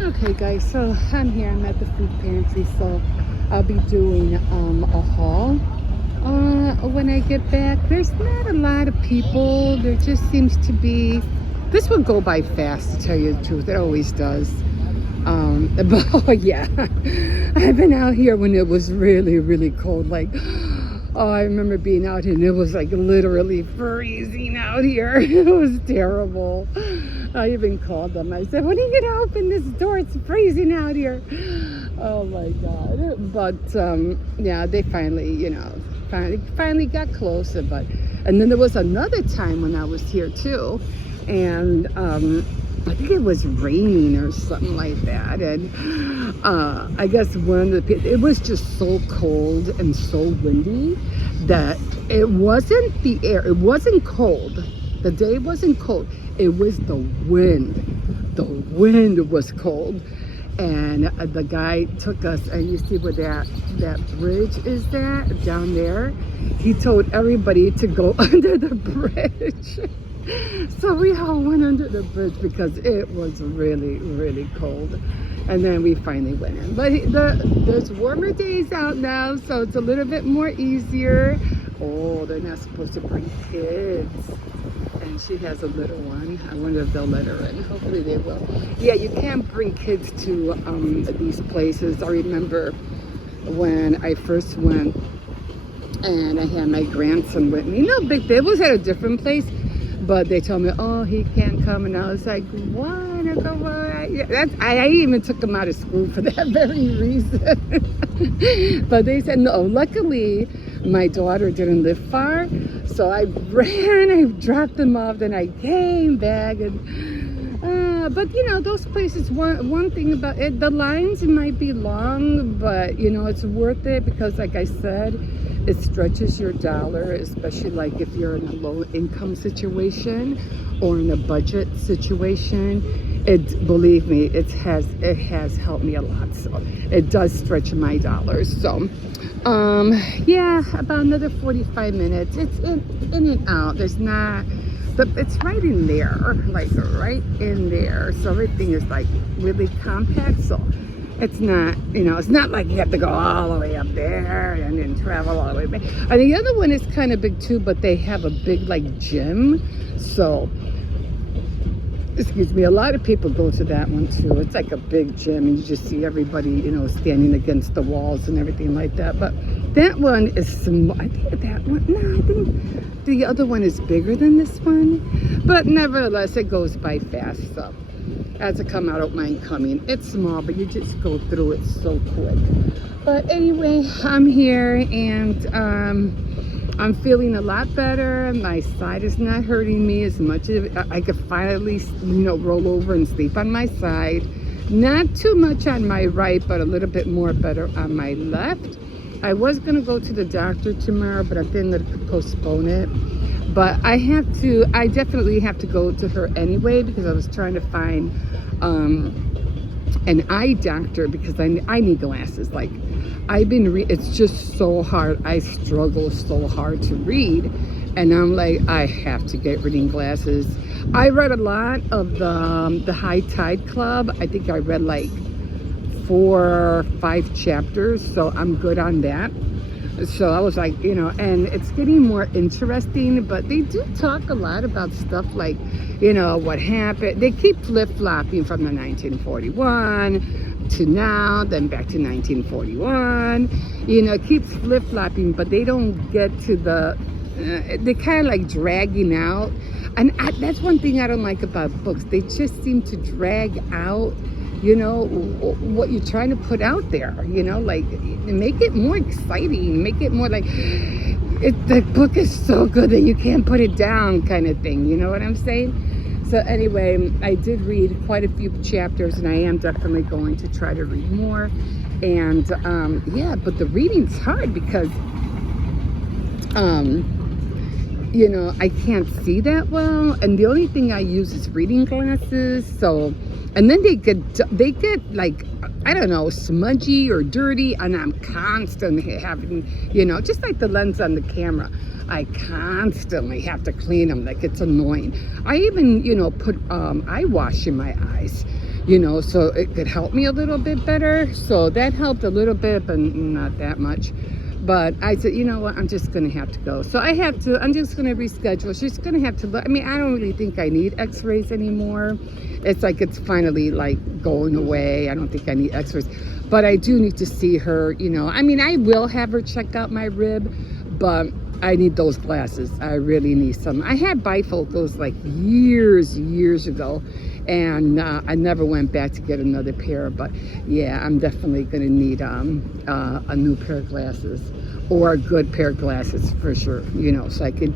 Okay, guys, so I'm here. I'm at the food pantry, so I'll be doing a haul when I get back. There's not a lot of people. There just seems to be. This will go by fast, to tell you the truth. It always does. But oh, yeah, I've been out here when it was really, really cold. Like, oh, I remember being out here and it was like literally freezing out here. It was terrible. I even called them. I said, when are you gonna open this door? It's freezing out here. Oh my God. But yeah, they finally, finally got closer. But and then there was another time when I was here too, and I think it was raining or something like that, and I guess it was just so cold and so windy that it wasn't the air, it wasn't cold. The day wasn't cold, it was the wind. The wind was cold, and the guy took us, and you see where that bridge is down there. He told everybody to go under the bridge. So we all went under the bridge because it was really, really cold. And then we finally went in. But there's warmer days out now, so it's a little bit more easier. Oh, they're not supposed to bring kids. And she has a little one. I wonder if they'll let her in. Hopefully they will. Yeah, you can't bring kids to these places. I remember when I first went and I had my grandson with me. No big deal. It was at a different place. But they told me, oh, he can't come. And I was like, what? I go, what? Yeah, I even took him out of school for that very reason. But they said, no. Luckily, my daughter didn't live far. So I ran, I dropped them off, then I came back. And but, those places, one thing about it, the lines might be long, but, it's worth it because, like I said, it stretches your dollar, especially like if you're in a low income situation or in a budget situation. Believe me, it has helped me a lot. So it does stretch my dollars. So yeah, about another 45 minutes. It's in and out. There's not, but it's right in there, like right in there. So everything is like really compact. So it's not, it's not like you have to go all the way up there and then travel all the way back. And the other one is kind of big too, but they have a big like gym. So, excuse me, a lot of people go to that one too. It's like a big gym and you just see everybody, standing against the walls and everything like that. But that one is small. I think that one, no, I think the other one is bigger than this one. But nevertheless, it goes by fast. So as I come out, I don't mind coming. It's small, but you just go through it so quick. But anyway, I'm here and I'm feeling a lot better. My side is not hurting me as much as I could finally, roll over and sleep on my side. Not too much on my right, but a little bit more better on my left. I was gonna go to the doctor tomorrow, but I think I'm gonna postpone it. But I definitely have to go to her anyway because I was trying to find an eye doctor because I need glasses. Like it's just so hard. I struggle so hard to read. And I'm like, I have to get reading glasses. I read a lot of the High Tide Club. I think I read like 4 or 5 chapters. So I'm good on that. So I was like, and it's getting more interesting, but they do talk a lot about stuff like, what happened. They keep flip-flopping from the 1941 to now, then back to 1941. It keeps flip-flopping, but they don't get to they're kind of like dragging out. And that's one thing I don't like about books. They just seem to drag out what you're trying to put out there, like make it more exciting, make it more like the book is so good that you can't put it down kind of thing, you know what I'm saying? So anyway, I did read quite a few chapters and I am definitely going to try to read more. And yeah, but the reading's hard because I can't see that well, and the only thing I use is reading glasses. So, and then they get like, I don't know, smudgy or dirty, and I'm constantly having, just like the lens on the camera, I constantly have to clean them. Like, it's annoying. I even, put eye wash in my eyes, so it could help me a little bit better. So that helped a little bit, but not that much. But I said, you know what, I'm just going to have to go. So I'm just going to reschedule. She's going to have to look. I mean, I don't really think I need x-rays anymore. It's like it's finally like going away. I don't think I need x-rays. But I do need to see her, I mean, I will have her check out my rib, but I need those glasses. I really need some. I had bifocals like years ago, and I never went back to get another pair. But yeah, I'm definitely going to need a new pair of glasses, or a good pair of glasses for sure, so I can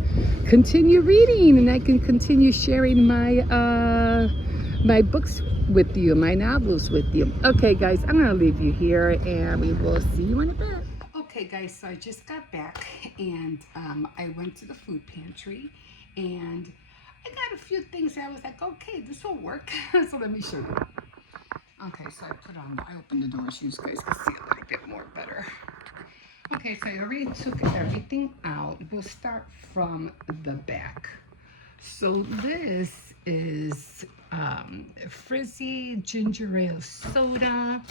continue reading and I can continue sharing my books with you, my novels with you. Okay, guys, I'm going to leave you here, and we will see you in a bit. Okay, guys, so I just got back, and I went to the food pantry, and I got a few things that I was like, okay, this will work. So let me show you. Okay, so I opened the door so you guys can see a little bit more better. Okay, so I already took everything out. We'll start from the back. So this is frizzy ginger ale soda.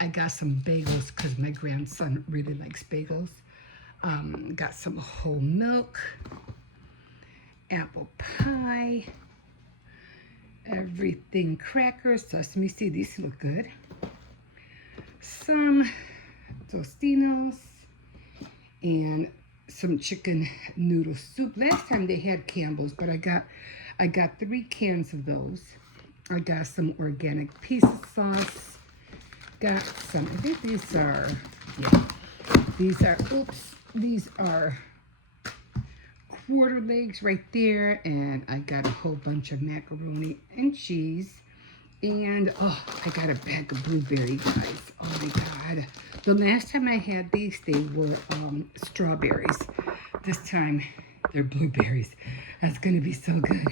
I got some bagels because my grandson really likes bagels. Got some whole milk, apple pie, everything crackers, sesame seed. These look good. Some Tostinos and some chicken noodle soup. Last time they had Campbell's, but I got 3 cans of those. I got some organic pizza sauce. Got some, I think these are quarter legs right there, and I got a whole bunch of macaroni and cheese. And I got a bag of blueberries, guys. Oh my God. The last time I had these, they were strawberries. This time, they're blueberries. That's gonna be so good.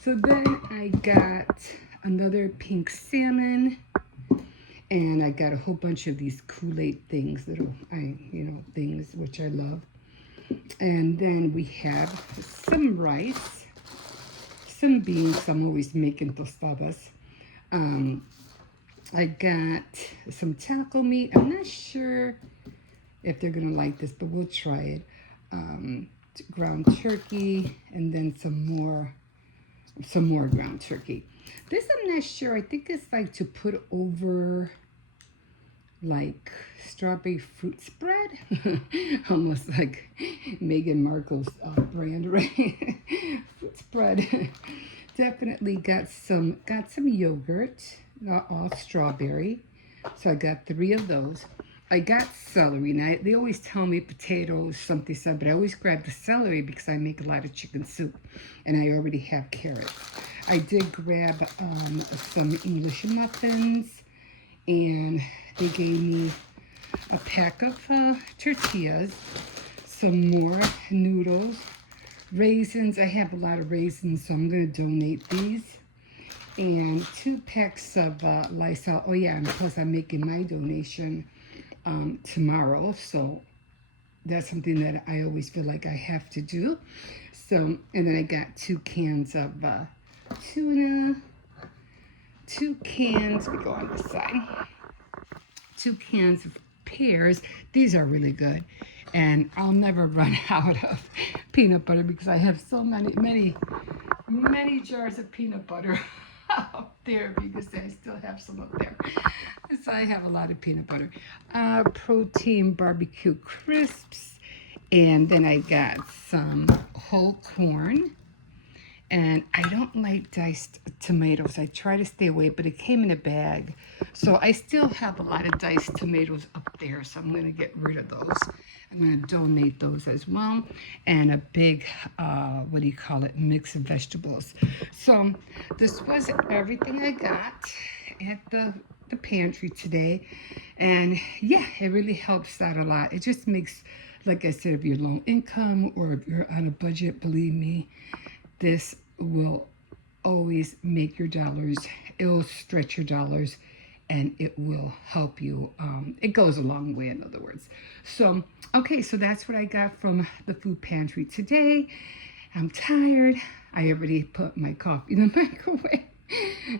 So then I got another pink salmon, and I got a whole bunch of these Kool-Aid things, things which I love. And then we have some rice, some beans. I'm always making tostadas. I got some taco meat. I'm not sure if they're gonna like this, but we'll try it. Ground turkey, and then some more ground turkey. This I'm not sure. I think it's like to put over like strawberry fruit spread. Almost like Meghan Markle's brand, right? Fruit spread. Definitely got some yogurt, all strawberry. So I got 3 of those. I got celery. Now, they always tell me potatoes, something, but I always grab the celery because I make a lot of chicken soup, and I already have carrots. I did grab some English muffins, and they gave me a pack of tortillas, some more noodles, raisins. I have a lot of raisins, so I'm going to donate these. And 2 packs of Lysol. Oh yeah, and plus I'm making my donation tomorrow, so that's something that I always feel like I have to do. So, and then I got 2 cans of tuna, 2 cans, we go on this side, 2 cans of pears. These are really good, and I'll never run out of peanut butter because I have so many jars of peanut butter up there, because I still have some up there. So I have a lot of peanut butter. Protein barbecue crisps, and then I got some whole corn. And I don't like diced tomatoes. I try to stay away, but it came in a bag. So I still have a lot of diced tomatoes up there, so I'm going to get rid of those. I'm going to donate those as well. And a big, mix of vegetables. So this was everything I got at the pantry today. And yeah, it really helps out a lot. It just makes, like I said, if you're low income or if you're on a budget, believe me, this will always make your dollars. It will stretch your dollars, and it will help you. It goes a long way, in other words. So, okay, so that's what I got from the food pantry today. I'm tired. I already put my coffee in the microwave.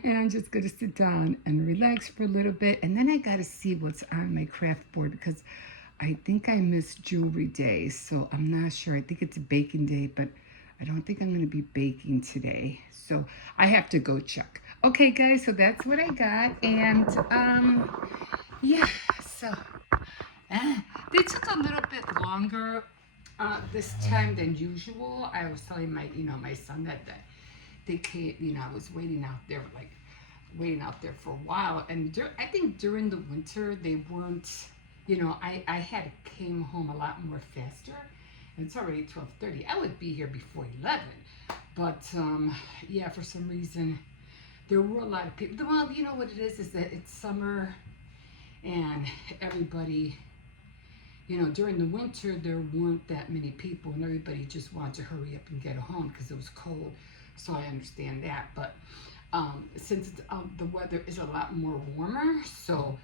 And I'm just gonna sit down and relax for a little bit, and then I gotta see what's on my craft board because I think I missed jewelry day, so I'm not sure. I think it's a baking day, but I don't think I'm gonna be baking today, so I have to go check. Okay, guys, so that's what I got, and yeah, so they took a little bit longer this time than usual. I was telling my son that they came, I was waiting out there, like waiting out there for a while. And I think during the winter, they weren't, I had came home a lot more faster. And it's already 12:30. I would be here before 11. But yeah, for some reason, there were a lot of people. Well, you know what it is that it's summer and everybody, during the winter, there weren't that many people, and everybody just wanted to hurry up and get home because it was cold. So I understand that. But since the weather is a lot more warmer, so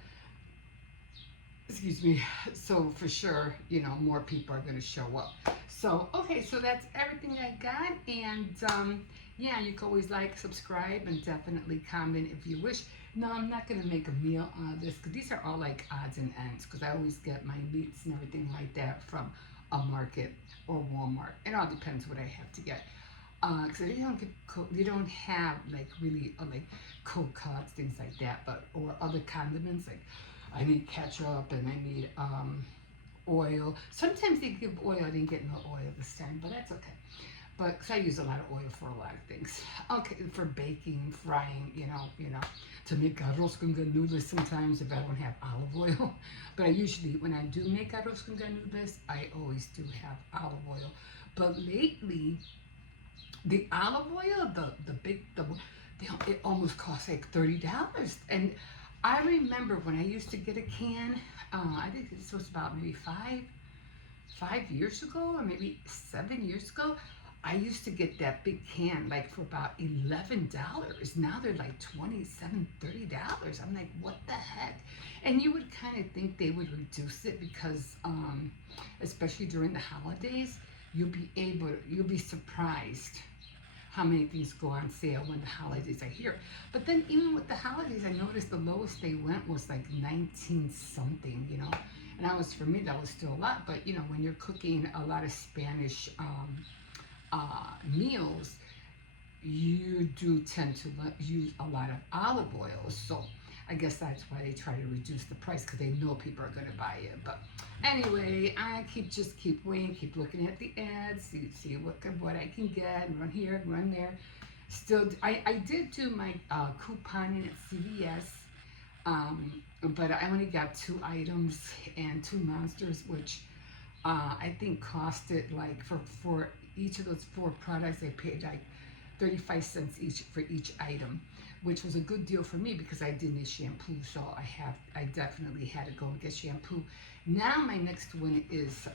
excuse me, so for sure, more people are going to show up. So okay, so that's everything I got, and yeah, you can always like, subscribe, and definitely comment if you wish. No, I'm not going to make a meal out of this because these are all like odds and ends because I always get my meats and everything like that from a market or Walmart. It all depends what I have to get. Because they don't have like really like cold cuts, things like that, but or other condiments like I need ketchup and I need oil. Sometimes they give oil. I didn't get no oil this time, but that's okay. But cause I use a lot of oil for a lot of things. Okay, for baking, frying, to make arroz con ganulas sometimes if I don't have olive oil. But I usually, when I do make arroz con ganulas, I always do have olive oil. But lately, the olive oil, it almost costs like $30. And I remember when I used to get a can. I think this was about maybe five years ago, or maybe 7 years ago. I used to get that big can like for about $11. Now they're like $27, $30. I'm like, what the heck? And you would kind of think they would reduce it because, especially during the holidays, you'll be surprised how many things go on sale when the holidays are here. But then even with the holidays, I noticed the lowest they went was like 19 something, And for me, that was still a lot. But, when you're cooking a lot of Spanish meals, you do tend to use a lot of olive oil. So I guess that's why they try to reduce the price because they know people are going to buy it. But anyway, I keep waiting, keep looking at the ads, see what I can get, run here, run there. Still, I did do my couponing at CVS, but I only got 2 items and 2 monsters, which I think costed like for each of those 4 products, I paid like 35 cents each for each item, which was a good deal for me because I did need shampoo, so I definitely had to go and get shampoo. Now my next one is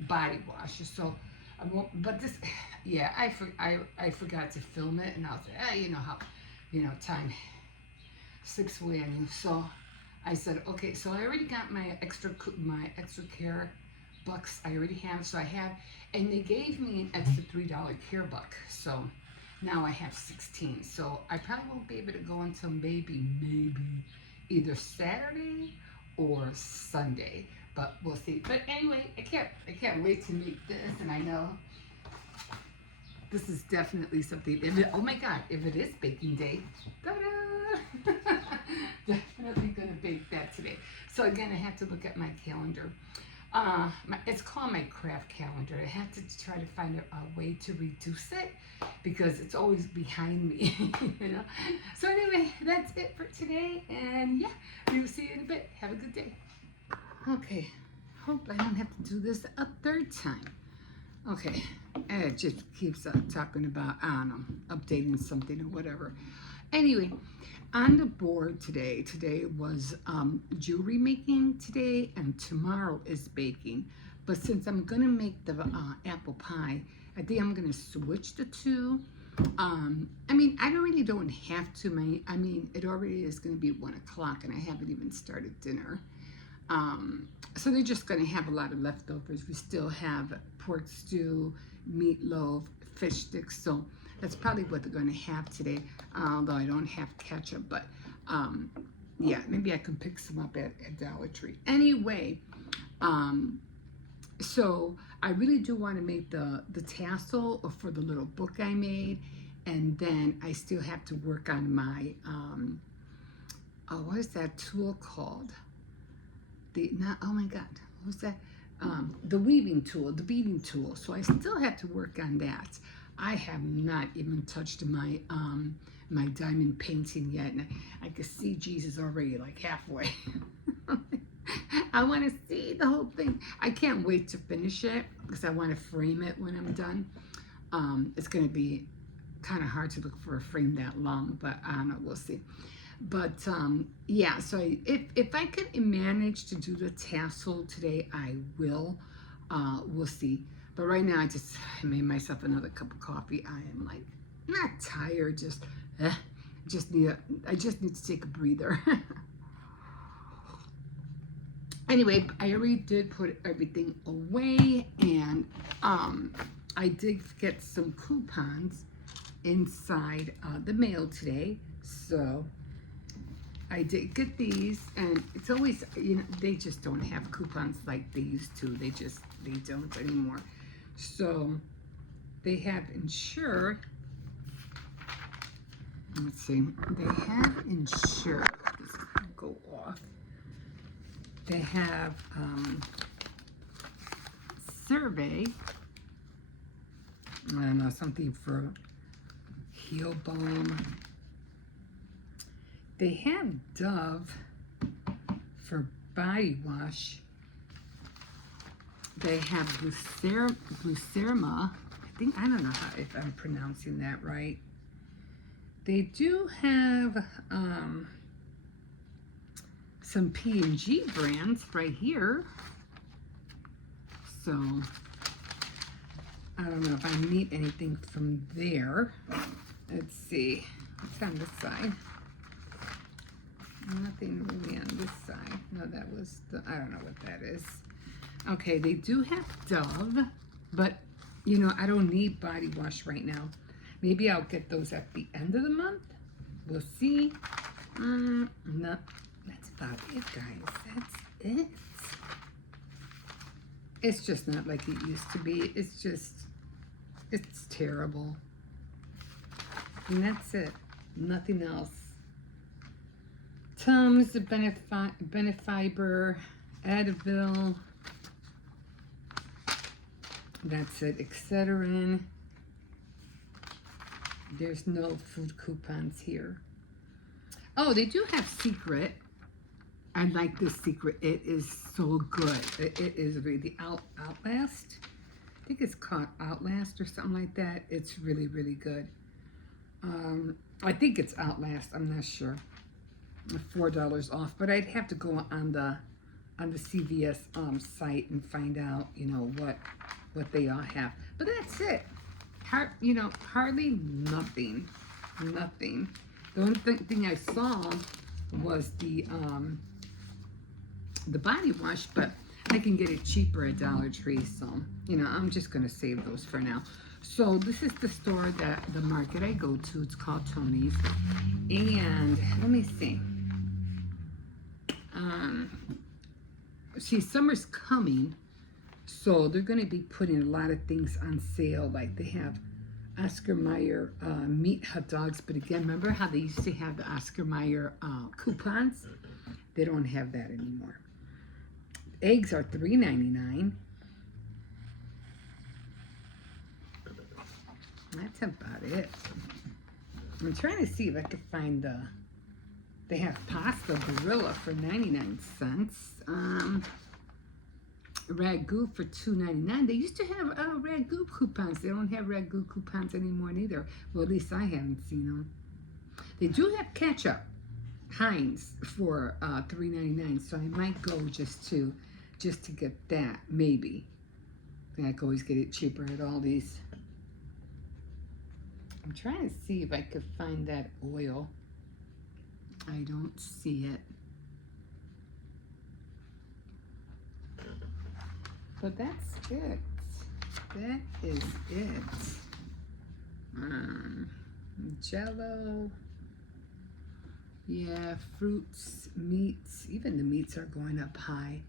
body wash. So I won't, but this, yeah, I forgot to film it, and I was like, how, time slips away on you. So I said, okay, so I already got my extra care bucks. I already have, so I have, and they gave me an extra $3 care buck. So now I have 16. So I probably won't be able to go until maybe either Saturday or Sunday, but we'll see. But anyway, I can't wait to make this, and I know this is definitely something. Oh my God, if it is baking day, ta-da! Definitely gonna bake that today. So again, I have to look at my calendar. It's called my craft calendar. I have to try to find a way to reduce it because it's always behind me, So anyway, that's it for today, and yeah, we will see you in a bit. Have a good day. Okay, hope I don't have to do this a 3rd time. Okay, and it just keeps talking about, I don't know, updating something or whatever. Anyway, on the board today was jewelry making today, and tomorrow is baking. But since I'm going to make the apple pie, I think I'm going to switch the 2. I mean, I don't have to. It already is going to be 1 o'clock, and I haven't even started dinner. So they're just going to have a lot of leftovers. We still have pork stew, meatloaf, fish sticks. So That's probably what they're going to have today, although I don't have ketchup. But yeah, maybe I can pick some up at Dollar Tree. Anyway, so I really do want to make the tassel for the little book I made, and then I still have to work on my what is that tool called? Oh my God, what was that? The weaving tool, the beading tool. So I still have to work on that. I have not even touched my my diamond painting yet, and I can see Jesus already like halfway. I want to see the whole thing. I can't wait to finish it because I want to frame it when I'm done. It's going to be kind of hard to look for a frame that long, but I don't know, we'll see. But yeah, so if I could manage to do the tassel today, I will. We'll see. But right now, I made myself another cup of coffee. I am like not tired, I just need to take a breather. Anyway, I already did put everything away, and I did get some coupons inside the mail today. So I did get these, and it's always, they just don't have coupons like they used to. They don't anymore. So they have Ensure. Let's see. They have Ensure. This will go off. They have Survey. I don't know, something for heel balm. They have Dove for body wash. They have Glucerma. I don't know if I'm pronouncing that right. They do have some P&G brands right here. So I don't know if I need anything from there. Let's see. What's on this side? Nothing really on this side. No, that was I don't know what that is. Okay, they do have Dove, but I don't need body wash right now. Maybe I'll get those at the end of the month. We'll see. No, that's about it, guys. That's it. It's just not like it used to be. It's terrible. And that's it. Nothing else. Tums, Benefiber, Advil. That's it. Excedrin. There's no food coupons here. Oh, they do have Secret. I like this Secret. It is so good. It is really the Outlast. I think it's called Outlast or something like that. It's really, really good. I think it's Outlast. I'm not sure. $4 off, but I'd have to go on the CVS site and find out, what they all have. But that's it. Hardly nothing. The only thing I saw was the body wash, but I can get it cheaper at Dollar Tree, so I'm just gonna save those for now. So this is the store the market I go to. It's called Tony's, and let me see. See, summer's coming, so they're going to be putting a lot of things on sale. Like they have Oscar Mayer meat hot dogs, but again, remember how they used to have the Oscar Mayer coupons? They don't have that anymore. Eggs are $3.99. That's about it. I'm trying to see if I could find they have pasta Barilla for 99 cents. Ragu for $2.99. They used to have Ragu coupons. They don't have Ragu coupons anymore neither. Well, at least I haven't seen them. They do have ketchup, Heinz, for $3.99. So I might go just to get that, maybe. I can always get it cheaper at Aldi's. I'm trying to see if I could find that oil. I don't see it. But that's it. That is it. Um, Jello. Yeah, fruits, meats. Even the meats are going up high.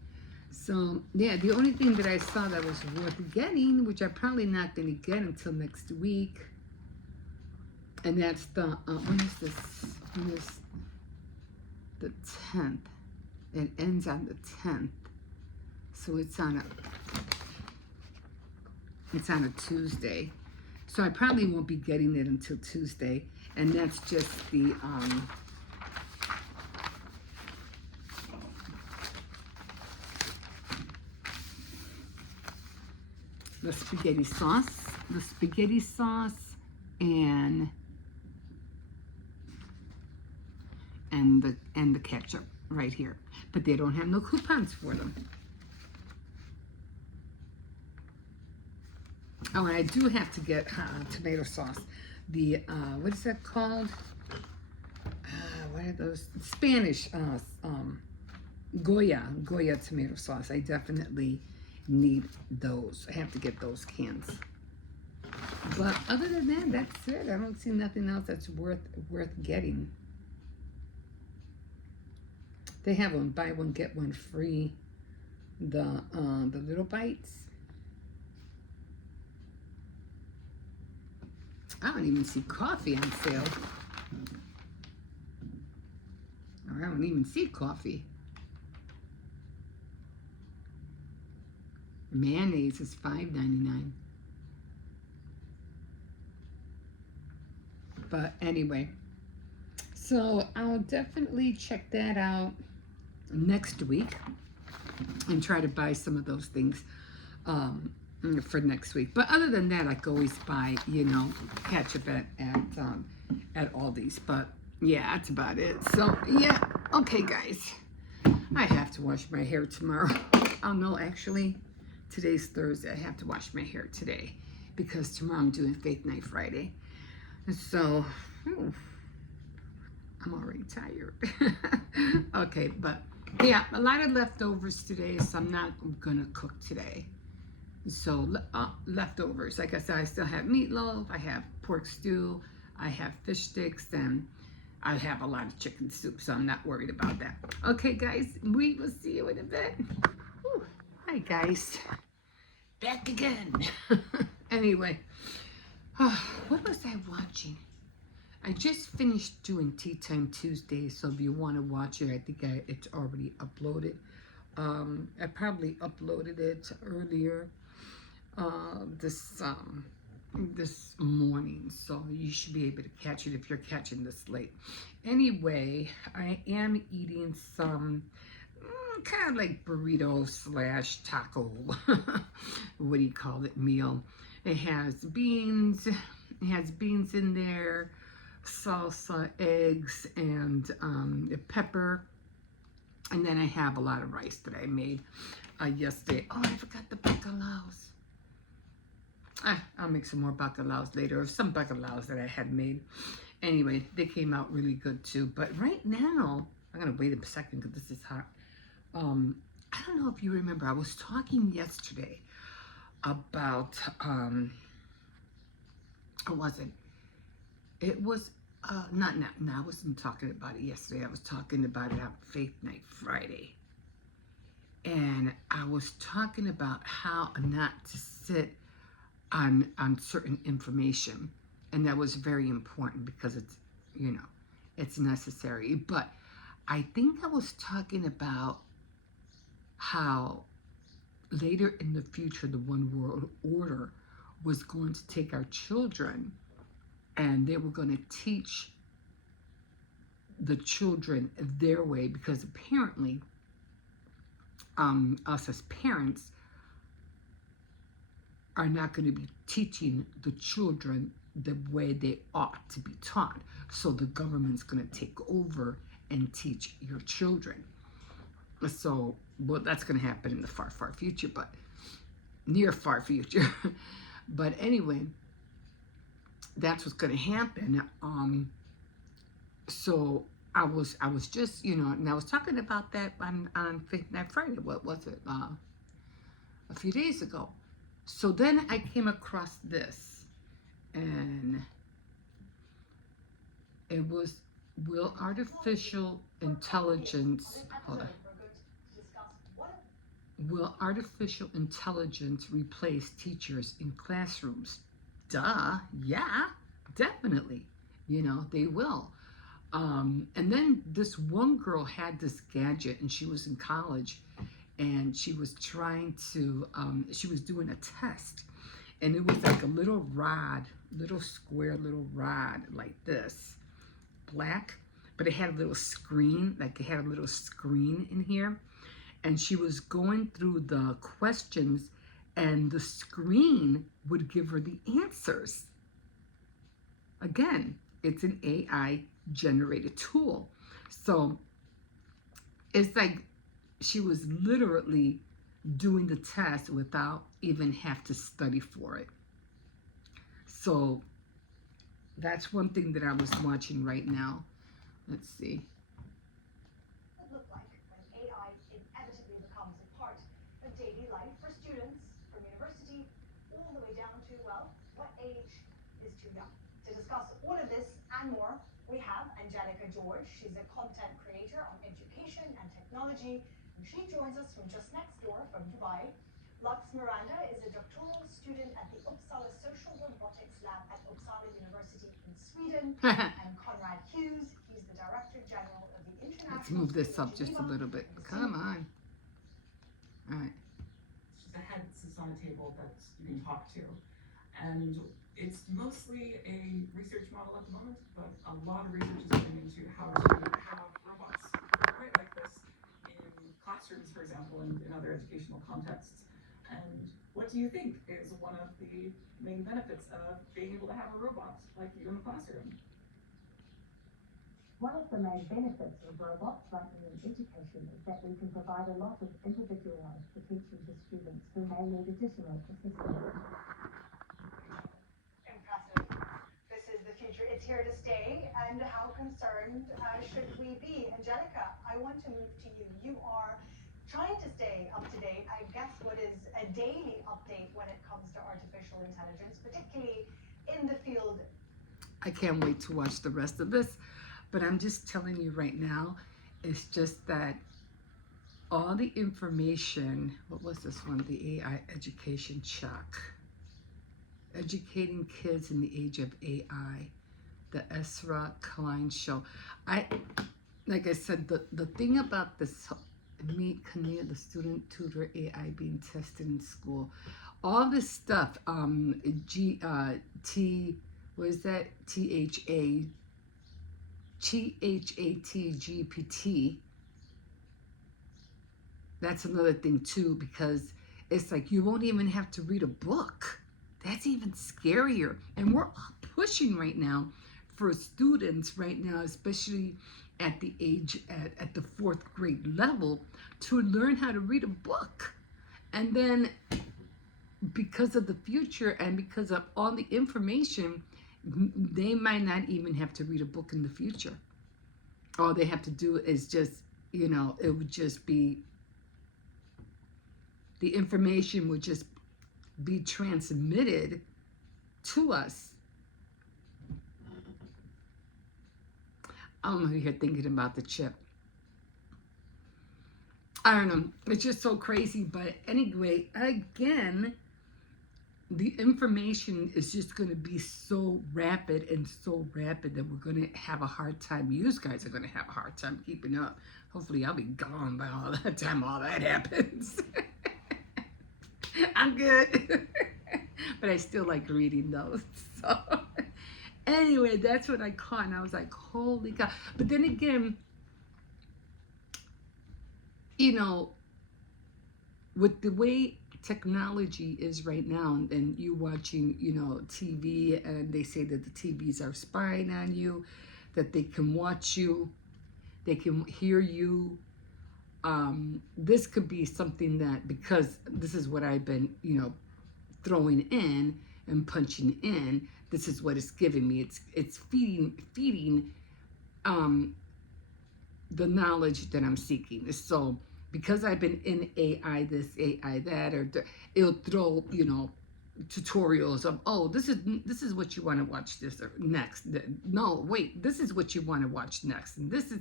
So yeah, the only thing that I saw that was worth getting, which I'm probably not going to get until next week, and that's the when is this? When is the 10th? It ends on the 10th, so it's on a Tuesday. So I probably won't be getting it until Tuesday, and that's just the spaghetti sauce, and the ketchup right here. But they don't have no coupons for them. Oh, and I do have to get tomato sauce. The what is that called? What are those? Spanish Goya tomato sauce. I definitely need those. I have to get those cans. But other than that, that's it. I don't see nothing else that's worth getting. They have them buy one get one free. The little bites. I don't even see coffee on sale. Or I don't even see coffee. Mayonnaise is $5.99. But anyway, so I'll definitely check that out next week and try to buy some of those things for next week. But other than that, I can always buy, ketchup at Aldi's. But yeah, that's about it. So yeah, okay, guys. I have to wash my hair tomorrow. Oh no, actually, today's Thursday. I have to wash my hair today because tomorrow I'm doing Faith Night Friday. So, I'm already tired. Okay, but yeah, a lot of leftovers today, so I'm not gonna cook today. So leftovers, like I said, I still have meatloaf, I have pork stew, I have fish sticks, and I have a lot of chicken soup, so I'm not worried about that. Okay, guys, we will see you in a bit. Whew. Hi, guys. Back again. Anyway, what was I watching? I just finished doing Tea Time Tuesday, so if you want to watch it, I think it's already uploaded. I probably uploaded it earlier this morning, so you should be able to catch it if you're catching this late. Anyway, I am eating some kind of like burrito slash taco, what do you call it, meal. It has beans. It has beans in there, salsa, eggs, and pepper. And then I have a lot of rice that I made yesterday. Oh, I forgot the bacalaos. I'll make some more bacalaos later, or some bacalaos that I had made. Anyway, they came out really good too. But right now, I'm going to wait a second because this is hot. I don't know if you remember, I was talking yesterday about, or was it? It was, no, I wasn't talking about it yesterday. I was talking about it on Faith Night Friday. And I was talking about how not to sit on certain information. And that was very important because it's, it's necessary. But I think I was talking about how later in the future, the One World Order was going to take our children and they were going to teach the children their way, because apparently us as parents are not going to be teaching the children the way they ought to be taught. So the government's going to take over and teach your children. So, well, that's going to happen in the far, far future, but near far future. But anyway, that's what's going to happen. So I was just, and I was talking about that on Faith Night Friday. What was it? A few days ago. So then I came across this, and it was, will artificial intelligence, hold on, will artificial intelligence replace teachers in classrooms? Duh, yeah, definitely. You know, they will. And then this one girl had this gadget and she was in college and she was trying to, she was doing a test and it was like a little rod, little square little rod like this, black, but it had a little screen, like it had a little screen in here. And she was going through the questions and the screen would give her the answers. Again, it's an AI generated tool. So it's like she was literally doing the test without even have to study for it. So that's one thing that I was watching right now. Let's see. Look like when AI inevitably becomes a part of daily life for students from university all the way down to, well, what age is too young? To discuss all of this and more, we have Angelica George. She's a content creator on education and technology, and she joins us from just next door from Dubai. Lux Miranda is a doctoral student at the Uppsala Social Robotics Lab at Uppsala University in Sweden. And Conrad Hughes, he's the Director General of the International. Let's move this up just a little bit. Come on. All right. It's just a head sits on a table that you can talk to. And it's mostly a research model at the moment, but a lot of research is going into how to have robots quite like this in classrooms, for example, and in other educational contexts. And what do you think is one of the main benefits of being able to have a robot like you in the classroom? One of the main benefits of robots like in education is that we can provide a lot of individualized teaching to students who may need additional assistance. Impressive. This is the future. It's here to stay. And how concerned should we be? Angelica, I want to move to you. You are trying to stay up to date. I guess what is a daily update when it comes to artificial intelligence, particularly in the field. I can't wait to watch the rest of this, but I'm just telling you right now, it's just that all the information, what was this one? The AI education check. Educating kids in the age of AI, the Ezra Klein show. Like I said, the thing about this, Meet Kania, the student tutor AI being tested in school, all this stuff, what is that? GPT. That's another thing too, because it's like you won't even have to read a book. That's even scarier. And we're all pushing right now for students right now, especially at the age, at the 4th grade level, to learn how to read a book. And then because of the future and because of all the information, they might not even have to read a book in the future. All they have to do is just, you know, it would just be, the information would just be transmitted to us. I'm over here thinking about the chip. I don't know. It's just so crazy. But anyway, again, the information is just going to be so rapid that we're going to have a hard time. You guys are going to have a hard time keeping up. Hopefully, I'll be gone by all that time all that happens. I'm good. But I still like reading those. So anyway, that's what I caught. And I was like, holy God. But then again, you know, with the way technology is right now, and you watching, you know, TV, and they say that the TVs are spying on you, that they can watch you, they can hear you. This could be something that, because this is what I've been, you know, throwing in and punching in, this is what it's giving me. It's feeding the knowledge that I'm seeking. So because I've been in AI this, AI that, or it'll throw, you know, tutorials of, oh, this is what you want to watch this or next. No, wait, this is what you want to watch next, and this is,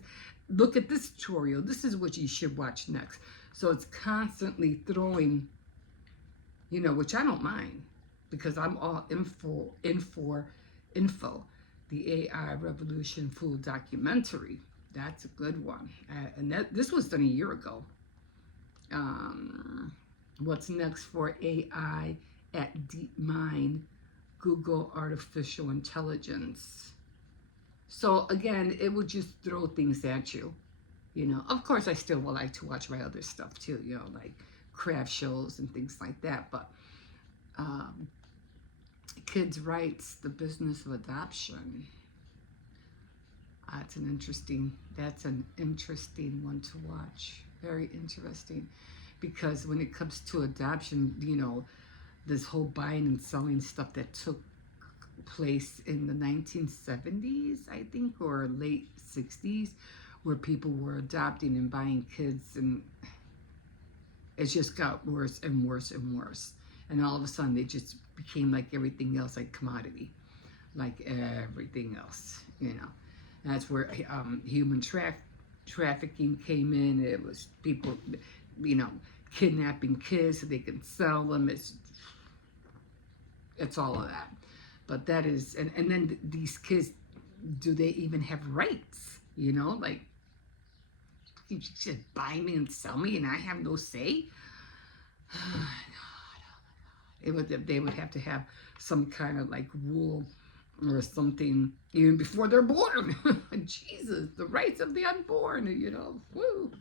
look at this tutorial, this is what you should watch next. So it's constantly throwing, which I don't mind, because I'm all info. The AI Revolution Food documentary, that's a good one, and this was done a year ago. What's next for AI at DeepMind, Google Artificial Intelligence. So again, it would just throw things at you. Of course, I still would like to watch my other stuff too, like craft shows and things like that. But kids' rights, the business of adoption. That's an interesting one to watch. Very interesting, because when it comes to adoption, this whole buying and selling stuff that took place in the 1970s, I think, or late 60s, where people were adopting and buying kids, and it just got worse and worse and worse. And all of a sudden, they just became like everything else, like commodity, like everything else. That's where human trafficking came in. It was people, kidnapping kids so they can sell them. It's all of that. But that is, and then these kids, do they even have rights? Like, you just buy me and sell me and I have no say? They would have to have some kind of like rule or something even before they're born. Jesus, the rights of the unborn, woo.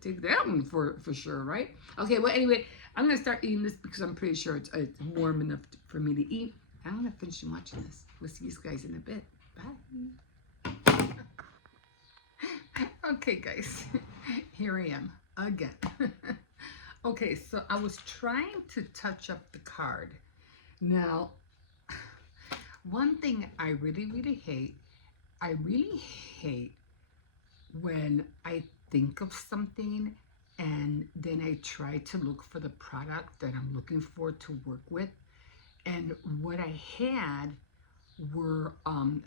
Take that one for sure, right? Okay, well, anyway, I'm going to start eating this because I'm pretty sure it's warm enough for me to eat. I'm going to finish watching this. We'll see you guys in a bit. Bye. Okay, guys, here I am again. Okay, so I was trying to touch up the card. Now, one thing I really, really hate, when I think of something and then I try to look for the product that I'm looking for to work with. And what I had were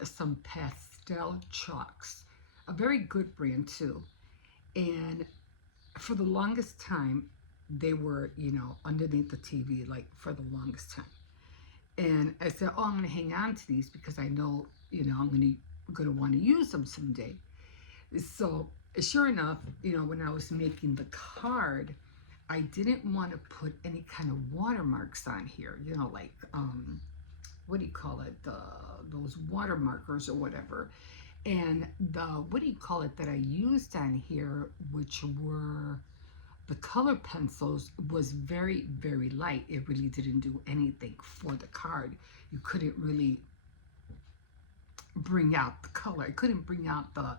some pastel chalks, a very good brand too. And for the longest time, they were, underneath the TV, like for the longest time. And I said, oh, I'm going to hang on to these because I know, I'm going to want to use them someday. So sure enough, when I was making the card, I didn't want to put any kind of watermarks on here, like, what do you call it? Those water markers or whatever. And that I used on here, which were the color pencils, was very, very light. It really didn't do anything for the card. You couldn't really bring out the color. I couldn't bring out the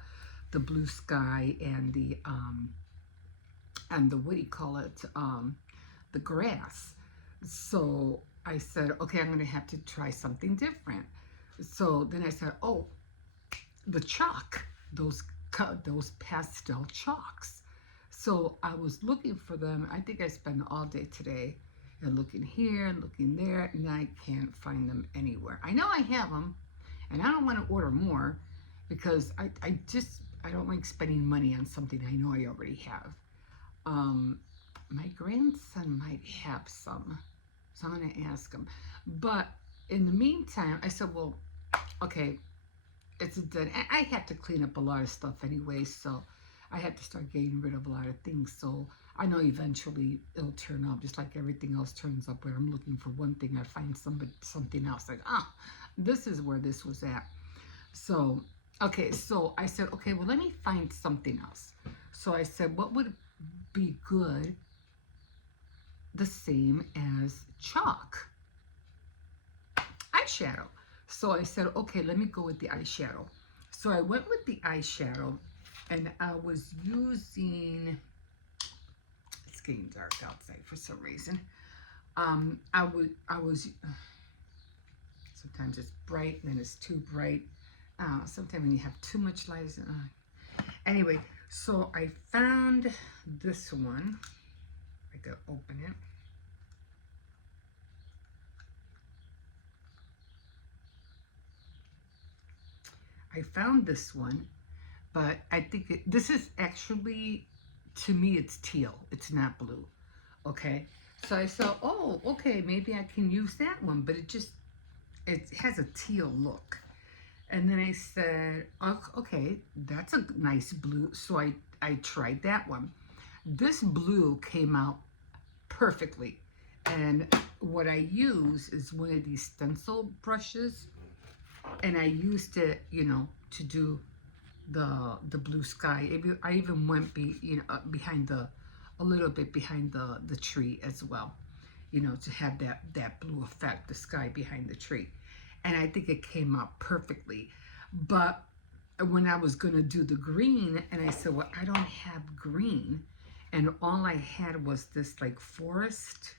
blue sky and the the grass. So I said, okay, I'm going to have to try something different. So then I said, oh, the chalk, those pastel chalks. So I was looking for them. I think I spent all day today and looking here and looking there, and I can't find them anywhere. I know I have them, and I don't want to order more because I don't like spending money on something I know I already have. My grandson might have some, so I'm going to ask him. But in the meantime, I said, well, okay, it's done. I had to clean up a lot of stuff anyway, so I had to start getting rid of a lot of things. So I know eventually it'll turn up, just like everything else turns up. Where I'm looking for one thing, I find something else. Like, this is where this was at. So, okay, so I said, okay, well, let me find something else. So I said, what would be good the same as chalk? Eyeshadow. So I said, okay, let me go with the eyeshadow. So I went with the eyeshadow, and I was using, it's getting dark outside for some reason. I was, sometimes it's bright and then it's too bright. Sometimes when you have too much light. Anyway, so I found this one. I gotta open it. I found this one, but I think this is actually, to me, it's teal. It's not blue. Okay. So I saw, oh, okay, maybe I can use that one, but it has a teal look. And then I said, oh, okay, that's a nice blue. So I tried that one. This blue came out perfectly. And what I use is one of these stencil brushes, and I used it, to do the blue sky. I even went behind a little bit behind the tree as well, to have that blue effect, the sky behind the tree. And I think it came out perfectly. But when I was gonna do the green, and I said, well, I don't have green, and all I had was this like forest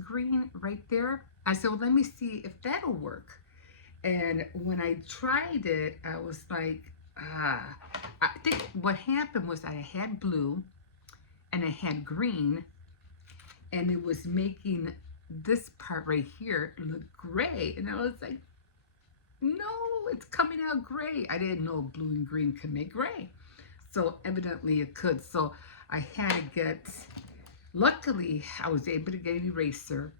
green right there. I said, well, let me see if that'll work. And when I tried it, I was like, I think what happened was I had blue and I had green, and it was making this part right here look gray. And I was like, no, it's coming out gray. I didn't know blue and green could make gray. So evidently it could. So I had to luckily I was able to get an eraser,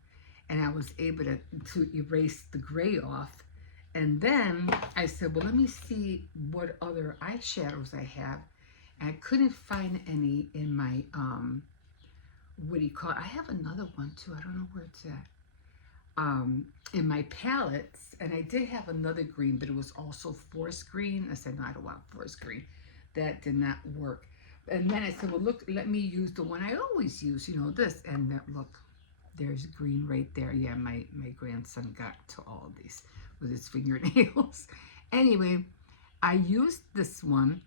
and I was able to erase the gray off. And then I said, well, let me see what other eyeshadows I have. And I couldn't find any in my, what do you call it? I have another one too. I don't know where it's at. In my palettes, and I did have another green, but it was also forest green. I said, no, I don't want forest green. That did not work. And then I said, well, look, let me use the one I always use, this. And that, look, there's green right there. Yeah, my grandson got to all of these with his fingernails. Anyway, I used this one,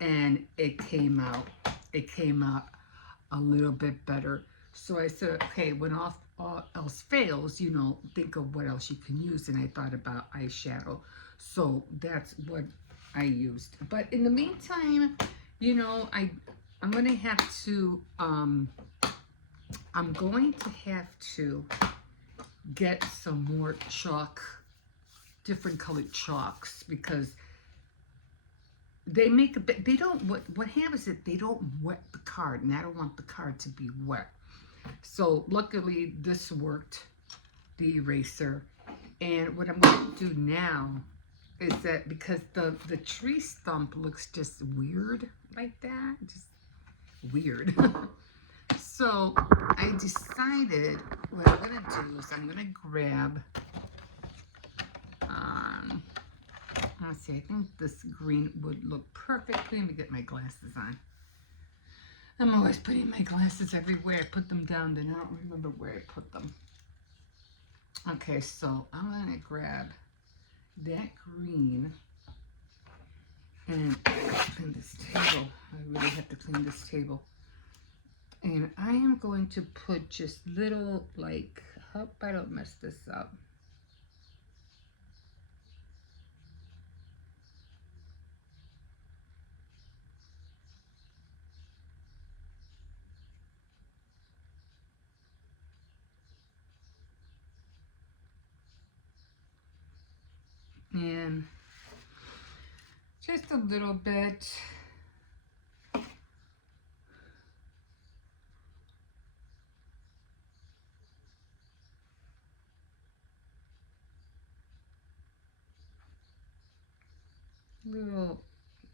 and it came out a little bit better. So I said, okay, when all else fails, think of what else you can use. And I thought about eyeshadow. So that's what I used. But in the meantime, I'm going to have to, get some more chalk, different colored chalks, because they don't, what happens is they don't wet the card, and I don't want the card to be wet. So luckily this worked, the eraser. And what I'm going to do now is that, because the tree stump looks just weird like that, just weird. So I decided what I'm going to do is I'm going to grab, let's see, I think this green would look perfect. Let me get my glasses on. I'm always putting my glasses everywhere. I put them down, then I don't remember where I put them. Okay, so I'm going to grab that green and clean this table. I really have to clean this table. And I am going to put just little, like, hope I don't mess this up. And just a little bit.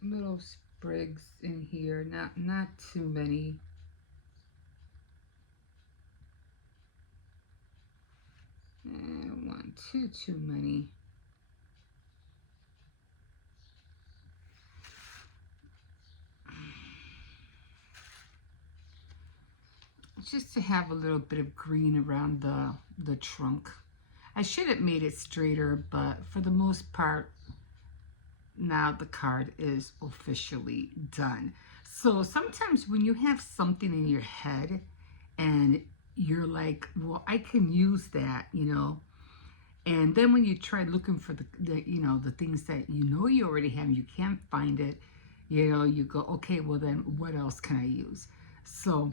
Little sprigs in here, not too many. I don't want too many. Just to have a little bit of green around the trunk. I should have made it straighter, but for the most part, now the card is officially done. So sometimes when you have something in your head and you're like, well, I can use that, and then when you try looking for the things that you already have, you can't find it, you go, okay, well then what else can I use? So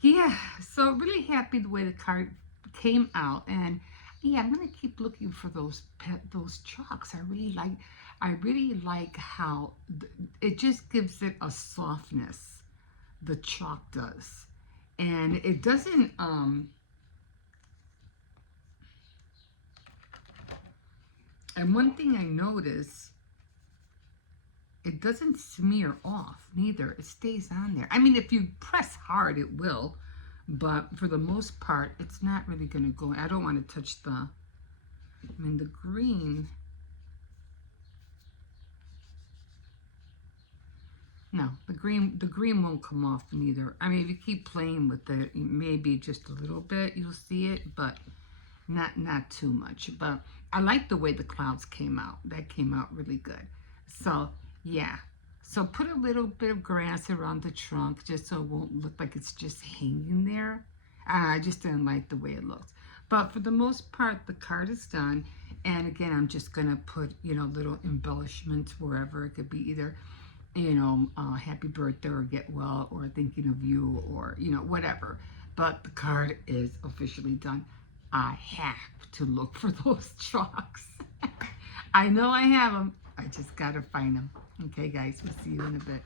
yeah, so really happy the way the card came out. And yeah, I'm gonna keep looking for those chalks. I I really like how it just gives it a softness, the chalk does. And it doesn't, and one thing I notice, it doesn't smear off neither. It stays on there. I mean, if you press hard, it will, but for the most part, it's not really going to go. I don't want to touch the, I mean, the green. No, the green won't come off neither. I mean, if you keep playing with it, maybe just a little bit, you'll see it, but not too much. But I like the way the clouds came out. That came out really good. So yeah. So put a little bit of grass around the trunk just so it won't look like it's just hanging there. I just didn't like the way it looked. But for the most part, the card is done. And again, I'm just gonna put, you know, little embellishments wherever. It could be either, you know, happy birthday or get well or thinking of you or, you know, whatever. But the card is officially done. I have to look for those chalks. I know I have them. I just got to find them. Okay, guys, we'll see you in a bit.